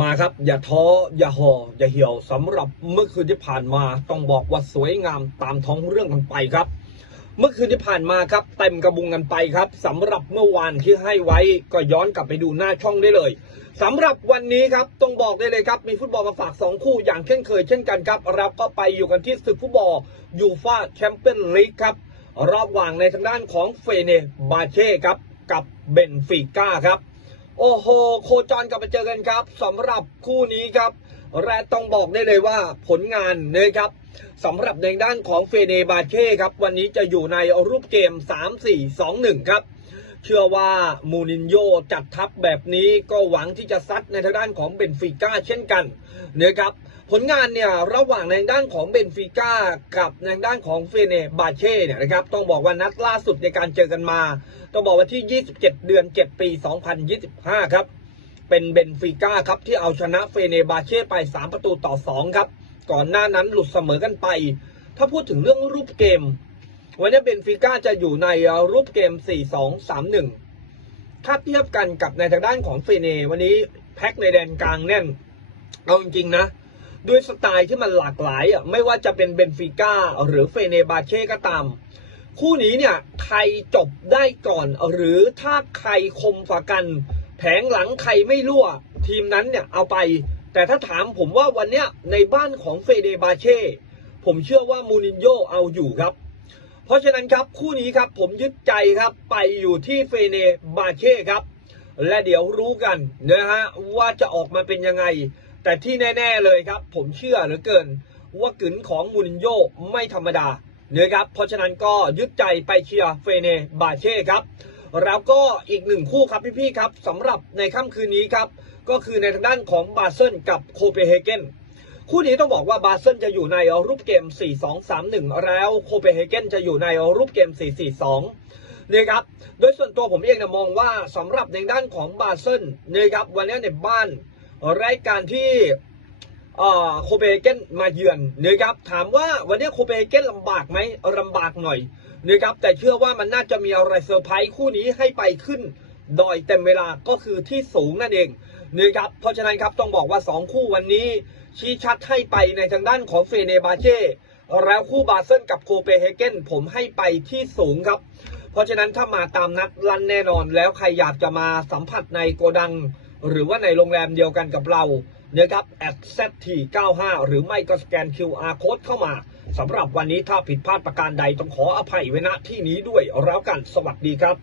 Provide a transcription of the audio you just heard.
มาครับ อย่าท้ออย่าห่ออย่าเหี่ยวสำหรับเมื่อคืนที่ผ่านมาต้องบอกว่าสวยงามตามท้องเรื่องกันไปครับ เมื่อคืนที่ผ่านมาครับเต็มกระบุงกันไปครับสำหรับเมื่อวานที่ให้ไว้ก็ย้อนกลับไปดูหน้าช่องได้เลยสำหรับวันนี้ครับต้องบอกได้เลยครับ มีฟุตบอลมาฝาก 2 คู่อย่างเช่นเคยเช่นกันครับเราก็ไปอยู่กันที่ศึกฟุตบอลยูฟาแชมเปี้ยนลีกครับรอบว่างในทางด้านของเฟเนบาเช่ครับกับเบนฟิก้าครับ โอ้โห โคจรกลับมาเจอกันครับสำหรับคู่นี้ครับและต้องบอกได้เลยว่าผลงานนะครับสำหรับในด้านของเฟเนบาเช่ครับ วันนี้จะอยู่ในรูปเกม 3-4-2-1 ครับ เชื่อว่ามูนินโยจัดทัพแบบนี้ก็หวังที่จะซัดในทางด้านของเบนฟิก้าเช่นกันนะครับผลงานเนี่ยระหว่างในด้านของเบนฟิก้ากับในด้านของเฟเนบาเช่เนี่ยนะครับต้องบอกว่านัดล่าสุดในการเจอกันมา ต้องบอกว่าที่ 27 เดือน 7 ปี 2025 ครับ เป็นเบนฟิก้าครับที่เอาชนะเฟเนบาเช่ไป 3 ประตูต่อ 2 ครับ ก่อนหน้านั้นหลุดเสมอกันไป ถ้าพูดถึงเรื่องรูปเกม วันนี้เบนฟิก้าจะอยู่ในรูปเกม 4-2-3-1 ถ้าเทียบกันกับในทางด้านของเฟเน วันนี้แพ็คในแดนกลางแน่น เอาจริงๆนะ ด้วยสไตล์ที่มันหลากหลายอะไม่ว่าจะเป็นเบนฟิก้าหรือเฟเนบาเช่ก็ตาม คู่นี้เนี่ยใครจบได้ก่อน หรือถ้าใครคมฝ่ากัน แผงหลังใครไม่รั่ว ทีมนั้นเนี่ยเอาไป แต่ถ้าถามผมว่าวันเนี้ยในบ้านของเฟเดบาเช่ผมเชื่อว่ามูนินโญ่เอาอยู่ครับ เพราะฉะนั้นครับคู่นี้ครับผมยึดใจครับไปอยู่ที่เฟเนบาเช่ครับ และเดี๋ยวรู้กันนะฮะว่าจะออกมาเป็นยังไง แต่ที่แน่ ๆเลยครับ ผมเชื่อเหลือเกิน ว่ากึนของมูนินโญ่ไม่ธรรมดาเนะครับเพราะฉะนั้นก็ยึดใจไปเชียร์เฟเนบาเช่ครับแล้วก็อีกหนึ่งคู่ครับพี่ๆครับสำหรับในค่ำคืนนี้ครับก็คือในทางด้านของบาเซนกับโคเปนเฮเกน คู่นี้ต้องบอกว่าบาเซนจะอยู่ในรูปเกม 4-2-3-1 แล้วโคเปนเฮเกนจะอยู่ในรูปเกม 4-4-2นะครับ โดยส่วนตัวผมเองนะมองว่าสำหรับในด้านของบาเซนนะครับวันนี้ในบ้านรายการที่โคเปนเฮเกนมาเยือนนะครับถามว่าวันนี้โคเปนเฮเกนลำบากไหมลำบากหน่อยนะครับแต่เชื่อว่ามันน่าจะมีอะไรเซอร์ไพรส์คู่นี้ให้ไปขึ้นดอยเต็มเวลาก็คือที่สูงนั่นเอง นะครับเพราะฉะนั้นครับต้องบอกว่า 2 คู่วันนี้ ชี้ชัดให้ไปในทางด้านของเฟเนบาเช่แล้วคู่บาเซนกับโคเปเฮเกนผมให้ไปที่สูงครับ เพราะฉะนั้นถ้ามาตามนัดลันแน่นอนแล้วใครอยากจะมาสัมผัสในโกดัง หรือว่าในโรงแรมเดียวกันกับเรานะครับ at z t 95หรือไม่ก็สแกน QR code เข้ามาสำหรับวันนี้ถ้าผิดพลาดประการใดต้องขออภัยไว้ณที่นี้ด้วยแล้วกันสวัสดีครับ